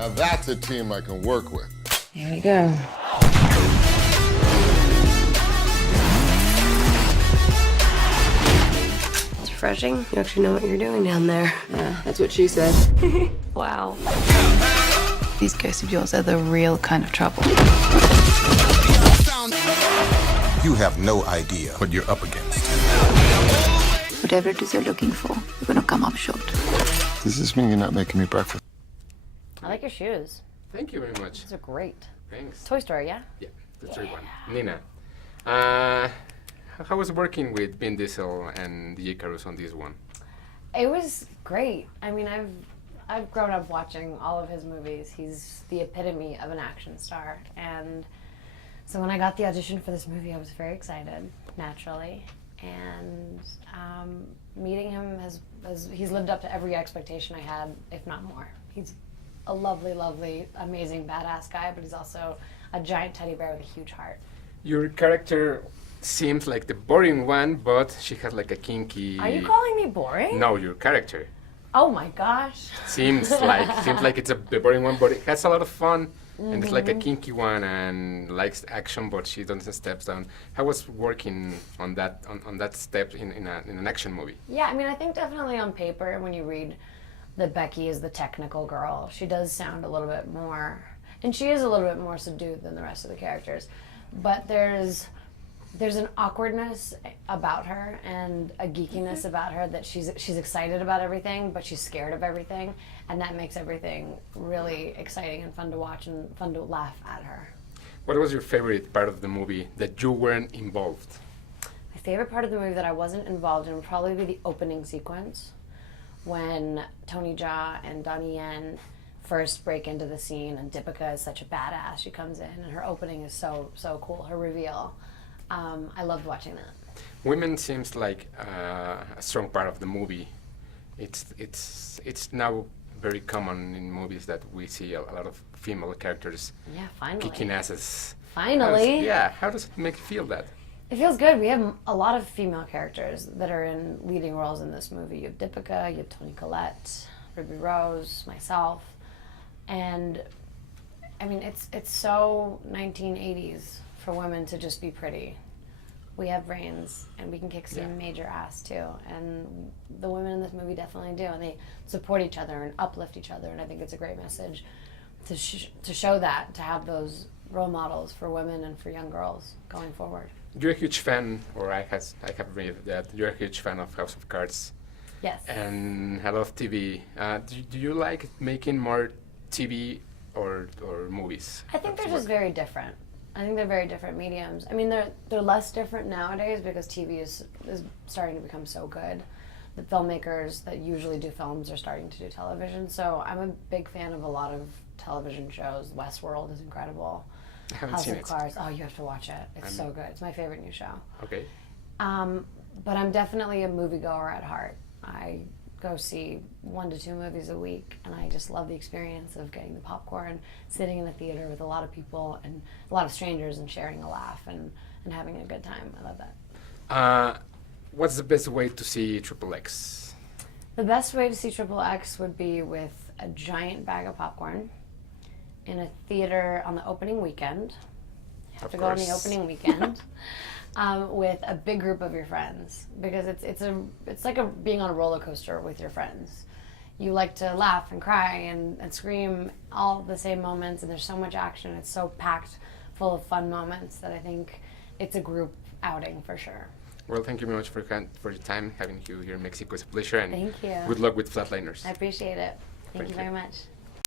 Now that's a team I can work with. Here we go. It's refreshing. You actually know what you're doing down there. Yeah, that's what she said. Wow. These ghosts of yours are the real kind of trouble. You have no idea what you're up against. Whatever it is you're looking for, you're gonna come up short. Does this mean you're not making me breakfast? I like your shoes. Thank you very much. These are great. Thanks. Toy Story, yeah? Yeah, that's the right one. Nina, how was working with Vin Diesel and DJ Caruso on this one? It was great. I mean, I've grown up watching all of his movies. He's the epitome of an action star. And so when I got the audition for this movie, I was very excited, naturally. And meeting him he's lived up to every expectation I had, if not more. He's a lovely, lovely, amazing, badass guy, but he's also a giant teddy bear with a huge heart. Your character seems like the boring one, but she has like a kinky... Are you calling me boring? No, your character. Oh my gosh. Seems like it's a boring one, but it has a lot of fun. And it's like a kinky one and likes action, but she doesn't steps down. How was working on that step in an action movie? Yeah, I mean, I think definitely on paper, when you read that Becky is the technical girl, she does sound a little bit more, and she is a little bit more subdued than the rest of the characters. But there's an awkwardness about her and a geekiness about her that she's excited about everything, but she's scared of everything, and that makes everything really exciting and fun to watch and fun to laugh at her. What was your favorite part of the movie that you weren't involved? My favorite part of the movie that I wasn't involved in would probably be the opening sequence when Tony Jaa and Donnie Yen first break into the scene, and Deepika is such a badass. She comes in, and her opening is so cool, her reveal. I loved watching that. Women seems like a strong part of the movie. It's now very common in movies that we see a lot of female characters Yeah, finally. kicking asses. Finally. How does it make you feel that? It feels good. We have a lot of female characters that are in leading roles in this movie. You have Deepika, you have Toni Collette, Ruby Rose, myself. And I mean, it's so 1980s for women to just be pretty. We have brains, and we can kick some major ass too. And the women in this movie definitely do, and they support each other and uplift each other. And I think it's a great message to show that, to have those role models for women and for young girls going forward. You're a huge fan, or I have read that you're a huge fan of House of Cards. Yes. And I love TV. Do you like making more TV or movies? I think they're just very different. I think they're very different mediums. I mean, they're less different nowadays because TV is starting to become so good. The filmmakers that usually do films are starting to do television. So I'm a big fan of a lot of television shows. Westworld is incredible. I haven't House seen of it. Cards. Oh, you have to watch it. It's so good. It's my favorite new show. Okay. But I'm definitely a moviegoer at heart. I go see 1 to 2 movies a week, and I just love the experience of getting the popcorn, sitting in a theater with a lot of people and a lot of strangers and sharing a laugh and having a good time. I love that. What's the best way to see Triple X? The best way to see Triple X would be with a giant bag of popcorn in a theater on the opening weekend. You have to go on the opening weekend. With a big group of your friends, because it's like being on a roller coaster with your friends. You like to laugh and cry and scream all the same moments, and there's so much action. It's so packed full of fun moments that I think it's a group outing for sure. Well, thank you very much for your time. Having you here in Mexico is a pleasure, and Thank you. good luck with Flatliners. I appreciate it. Thank you very much.